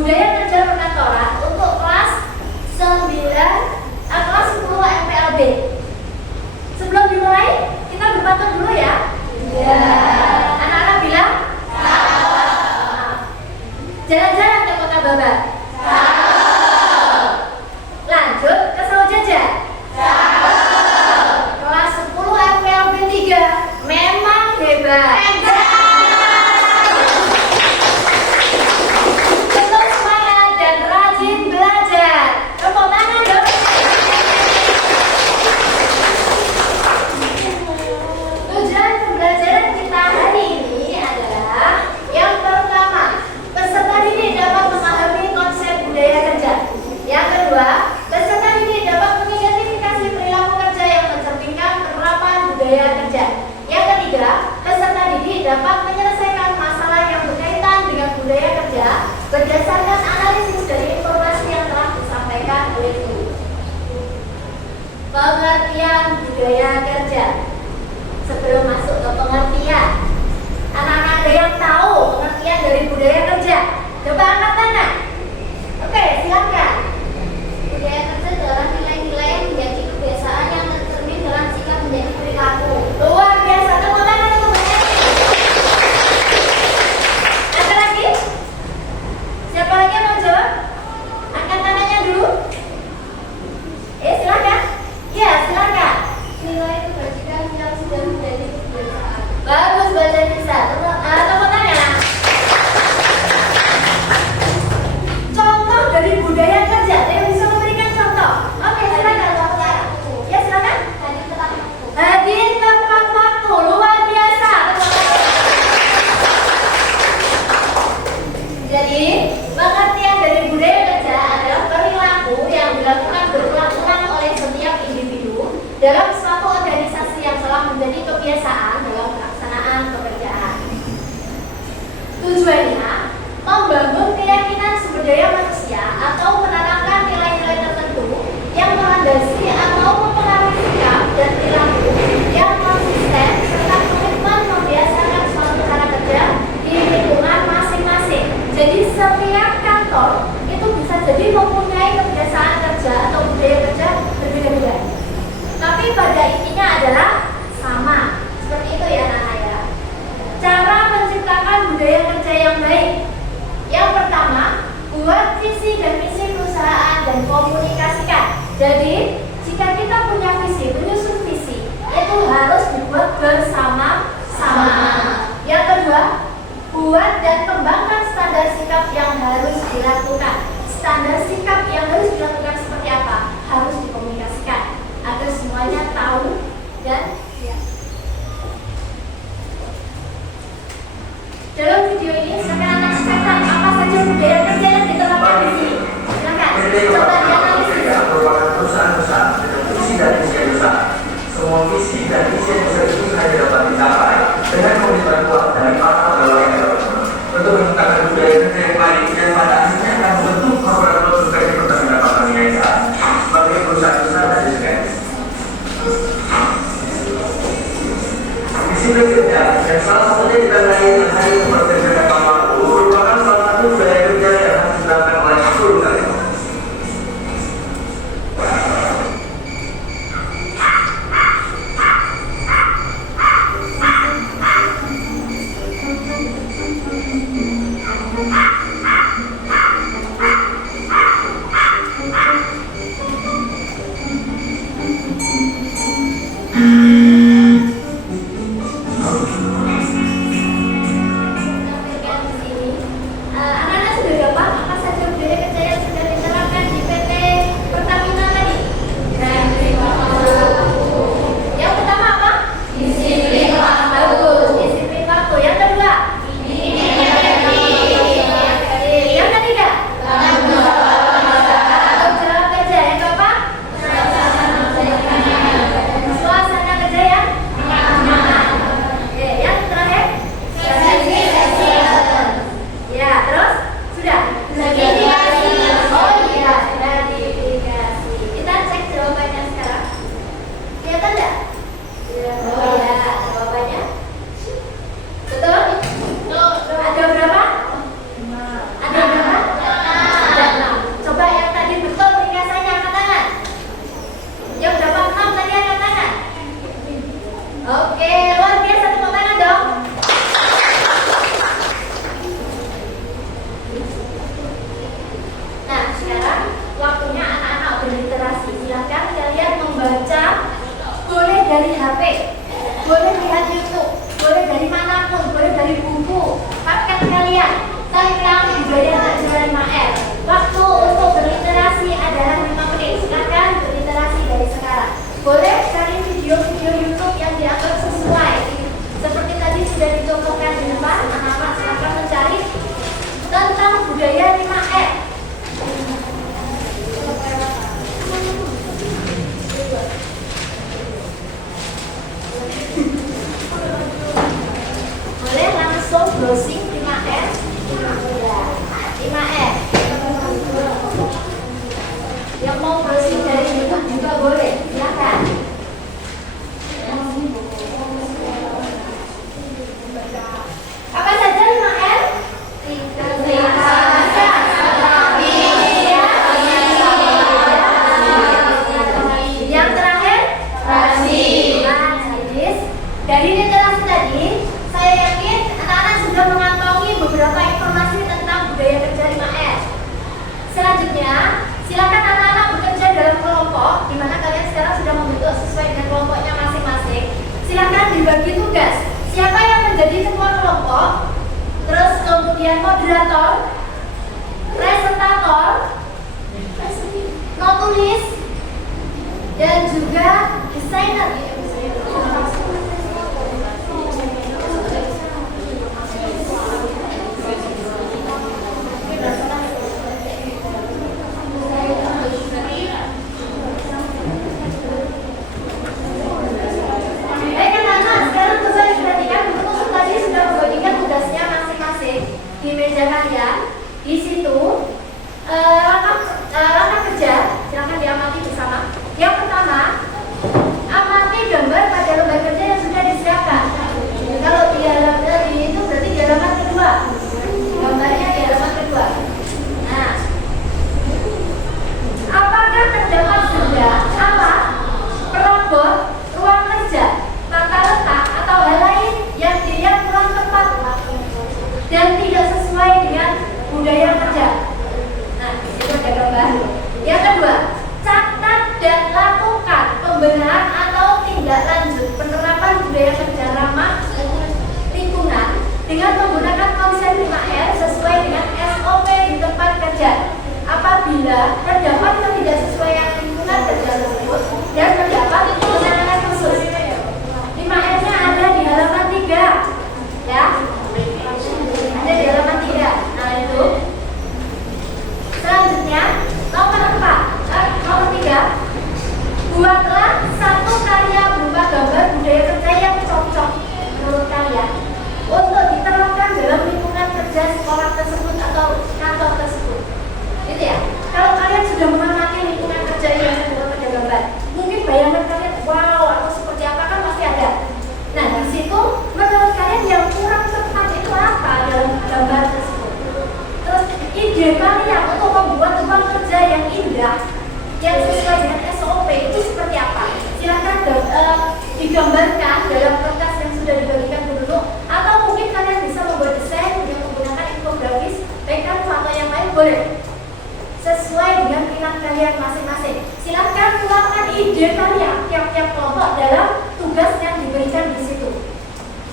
budaya kerja perkantoran untuk kelas 10 MPLB. Sebelum dimulai, kita berpantun dulu ya. Iya. Anak-anak bilang? Jalan-jalan ke Kota Babat. Lanjut ke Sawah Jajah. Kelas 10 MPLB 3. Memang hebat. Tetap semangat dan rajin belajar. Tepuk tangan dong. Tujuan pembelajaran kita hari ini adalah yang pertama, peserta didik dapat memahami konsep budaya kerja. Yang kedua, peserta didik dapat mengidentifikasi perilaku kerja yang mencerminkan penerapan budaya kerja. Yang ketiga, peserta didik dapat menyelesaikan masalah yang berkaitan dengan budaya kerja berdasarkan analisis dari informasi yang telah disampaikan oleh guru. Pengertian budaya kerja. Sebelum masuk ke pengertian, anak-anak ada yang tahu pengertian dari budaya kerja? Coba angkat tangan. Oke, silakan. Budaya kerja adalah nilai-nilai yang menjadi kebiasaan yang tercermin dalam sikap menjadi perilaku. Luar biasa, tepuk tangan semuanya. Ada lagi? Siapa lagi yang mau jawab? Angkat tangannya dulu. Silakan. Ya, silakan. Nilai kebajikan yang sudah menjadi kebiasaan. Bagus, baca bisa. Tepuk tangan. Contoh dari budaya kerja, yang bisa memberikan contoh. Oke, silakan. Ya, silakan. Hadir tepat waktu, luar biasa. Jadi, pengertian dari budaya kerja adalah perilaku yang dilakukan berulang-ulang oleh setiap individu dalam suatu organisasi yang telah menjadi kebiasaan dalam pelaksanaan pekerjaan. Tujuannya membangun keyakinan sumber daya manusia atau menanamkan nilai-nilai tertentu yang melandasi atau mempengaruhi sikap dan perilaku yang konsisten serta komitmen membiasakan suatu cara kerja di lingkungan masing-masing. Jadi setiap kantor itu bisa jadi mempunyai kebiasaan kerja atau budaya kerja berbeda-beda. Tapi pada intinya adalah sama. Seperti itu ya Nana ya. Cara menciptakan budaya kerja yang baik. Yang pertama, buat visi dan misi perusahaan dan komunikasikan. Jadi, jika kita punya visi, menyusun visi, itu harus dibuat bersama-sama. Yang kedua, buat dan kembangkan standar sikap yang harus dilakukan. Standar sikap yang harus dilakukan seperti apa? Harus dikomunikasikan agar semuanya tahu dan ya. Dalam video ini sekarang saksikan apa saja budaya kerja yang diterapkan di sini. Silakan coba dianalisis. Merupakan perusahaan besar dengan visi dan misi yang besar. Semua visi dan misi yang besar itu hanya dapat dicapai dengan komitmen kuat dari para pegawai yang untuk menciptakan budaya kerja yang baik dan pada akhirnya akan membentuk korporat produk yang tetap mendapatkan nilai besar sebagai perusahaan besar dan diskresi. Visi bekerja yang salah satunya ditandai dengan hari bekerja tepat waktu merupakan salah satu budaya kerja yang 5F. Yang mau bersih dari bentuk juga boleh, silakan. Apa saja 5M? Yang terakhir, dari literasi tadi, saya yakin anak-anak sudah mengantongi beberapa informasi tentang budaya kerja 5R. Selanjutnya, silakan anak-anak bekerja dalam kelompok, di mana kalian sekarang sudah membentuk sesuai dengan kelompoknya masing-masing. Silakan dibagi tugas. Siapa yang menjadi ketua kelompok, terus kemudian moderator, presentator, notulis, dan juga desainer. Di meja kalian, di situ langkah kerja, silakan diamati bersama. Yang pertama, amati gambar pada lembar kerja yang sudah disiapkan. Kalau di halaman ini itu berarti di halaman kedua. Gambarnya di halaman kedua. Nah, apakah terdapat sudah alat, perabot, ruang kerja, tata letak atau hal lain yang dilihat kurang tepat dan tidak sesuai dengan budaya kerja? Nah, itu ada gambar. Yang kedua, catat dan lakukan pembenahan atau tindak lanjut penerapan budaya kerja ramah lingkungan dengan menggunakan konsep 5R sesuai dengan SOP di tempat kerja. Apabila terdapat ketidaksesuaian lingkungan kerja tersebut dan terdapat penanganan khusus. 5R-nya ada di halaman 3, ya. Ada di halaman 3. Nah, itu. Selanjutnya, nomor 3. Buatlah satu karya berupa gambar budaya kerja yang cocok menurut kalian untuk diterapkan dalam lingkungan kerja sekolah tersebut atau kantor tersebut. Gitu ya. Kalau kalian sudah mengamati lingkungan kerja yang dibuat pada gambar, mungkin bayangan kalian, wow, atau seperti apa kan pasti ada. Nah, di situ menurut kalian yang kurang tepat itu apa dalam gambar tersebut? Terus ide kalian untuk membuat ruang kerja yang indah, yang sesuai dengan SOP itu seperti apa? Silakan digambarkan dalam kertas yang sudah dibagikan dulu, atau mungkin kalian bisa membuat desain yang menggunakan infografis, baik Canva atau yang lain boleh. Sesuai dengan minat kalian masing-masing. Silakan tuangkan ide kalian tiap-tiap kelompok dalam tugas yang diberikan di situ.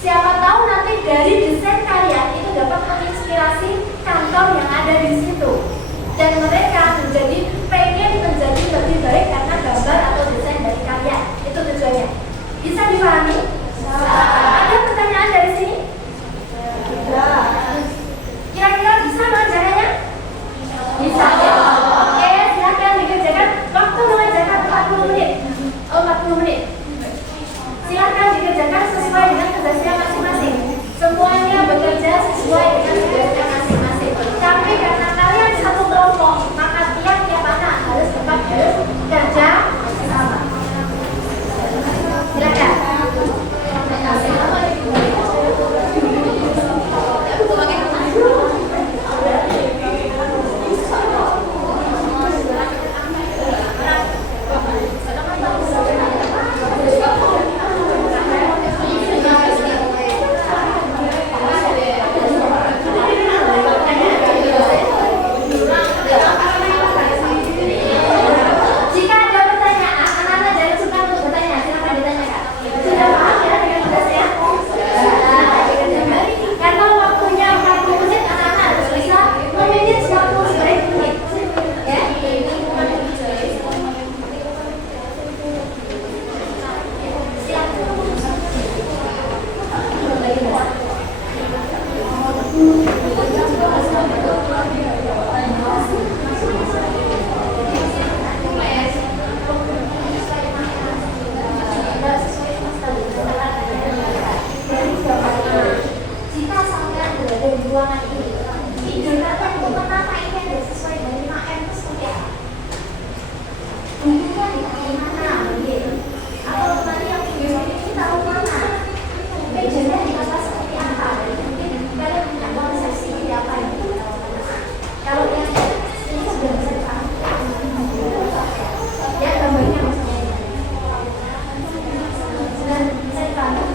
Siapa tahu nanti dari desain kalian itu dapat menginspirasi kantor yang ada di situ, dan mereka pengen menjadi lebih baik karena gambar atau desain dari kalian. Itu tujuannya. Bisa dipahami? Ada pertanyaan dari sini? Kira-kira bisa mengerjakannya? Bisa. Oke, silakan dikerjakan. Waktu mengerjakan 40 menit. 40 menit. Silakan dikerjakan sesuai dengan tugasnya masing-masing. Semuanya bekerja sesuai Izinkan untuk menata ini ada sesuai dengan 5M itu seperti apa? Mungkin kan di mana mungkin? Atau nanti yang video ini tahu mana? Pagernya ditata seperti apa? Dan mungkin kalian punya konsepsi seperti apa yang kita lakukan. Kalau yang ini sudah bisa dipahami. Ya gambarnya maksudnya ini. Dan saya tahu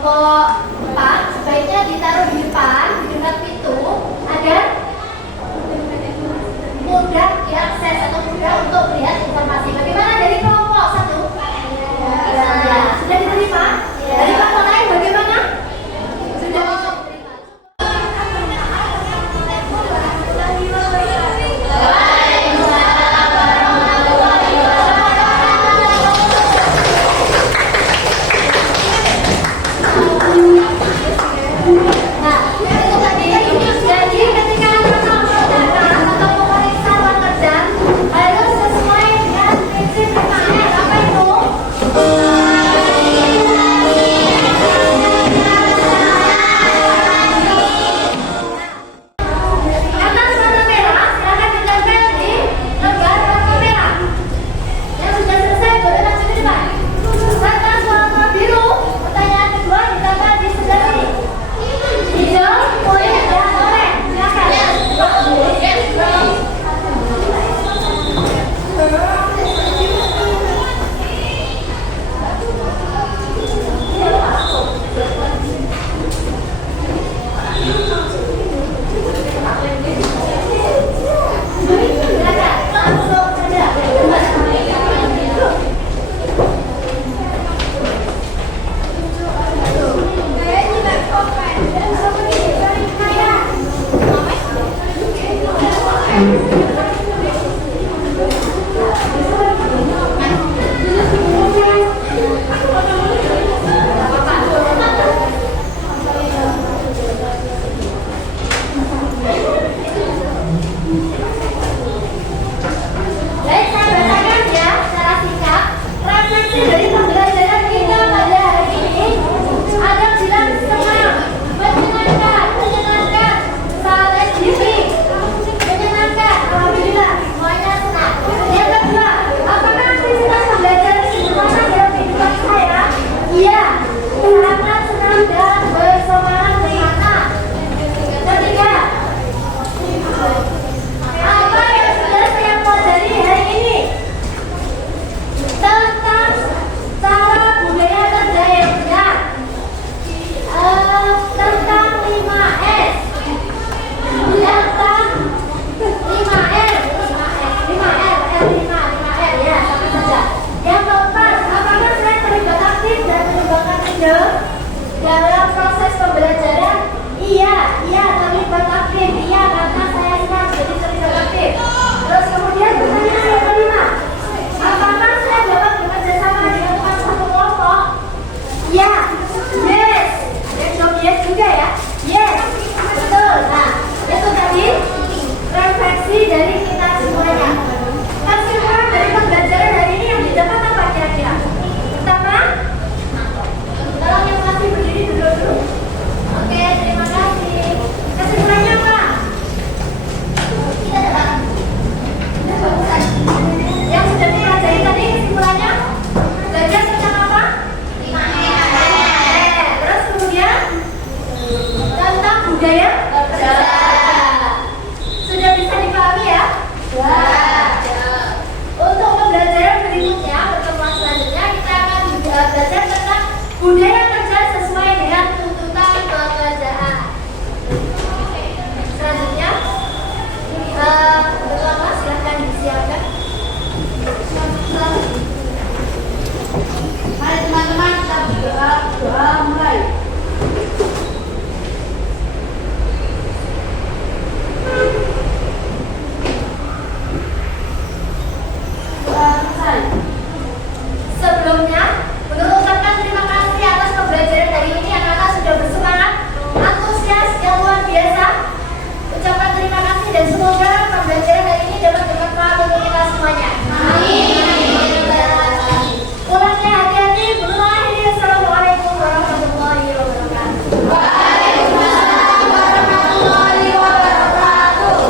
kelompok 4 sebaiknya ditaruh di depan, di dekat pintu agar mudah diakses atau mudah untuk melihat informasi. Bagaimana dari kelompok 1? Ya, sudah diterima? Dari kelompok lain bagaimana? Sudah diterima. Nah, itu tadi. Jadi ketika anak mengerjakan atau memeriksa ruang kerja harus sesuai dengan prinsip 5R. Apa itu? Atas warna merah, silakan ditempel di lembar warna merah. Yang sudah selesai boleh langsung ke depan. Atas warna biru, pertanyaan kedua ditempel di sebelah sini. Hijau, kuning, dan oranye. Silakan. Silakan, langsung saja. Baik, saya bacakan ya secara singkat. Refleksi dari pembelajaran kita pada hari ini ada bilang senang, menyenangkan, saling diri, menyenangkan. Alhamdulillah, semuanya senang. Yang kedua, apakah aktivitas pembelajaran ini bermakna dalam kehidupan saya? Iya, sangat senang dan bersemangat bermakna. Ketiga, apa yang sudah saya pelajari hari ini tentang cara budaya kerja yang benar, tentang 5S, tentang 5R, 5R ya, sama saja. Yang keempat, apakah saya terlibat aktif dan menyumbangkan ide dalam proses pembelajaran? Iya, terlibat aktif. Iya, karena saya senang jadi terlibat aktif. Terus kemudian pertanyaan yang kelima, apakah saya dapat bekerja sama dengan teman satu kelompok? Ya, yes. Jawab yes juga ya. Yes, betul. Nah, itu tadi refleksi dari kita semuanya. Kesimpulan dari pembelajaran hari ini yang didapat apa kira-kira? Pertama, tolong yang masih berdiri dulu. Oke, terima kasih. Kesimpulannya apa? Yang sudah dipelajari tadi kesimpulannya belajar tentang apa? 5R. Terus kemudian tentang budaya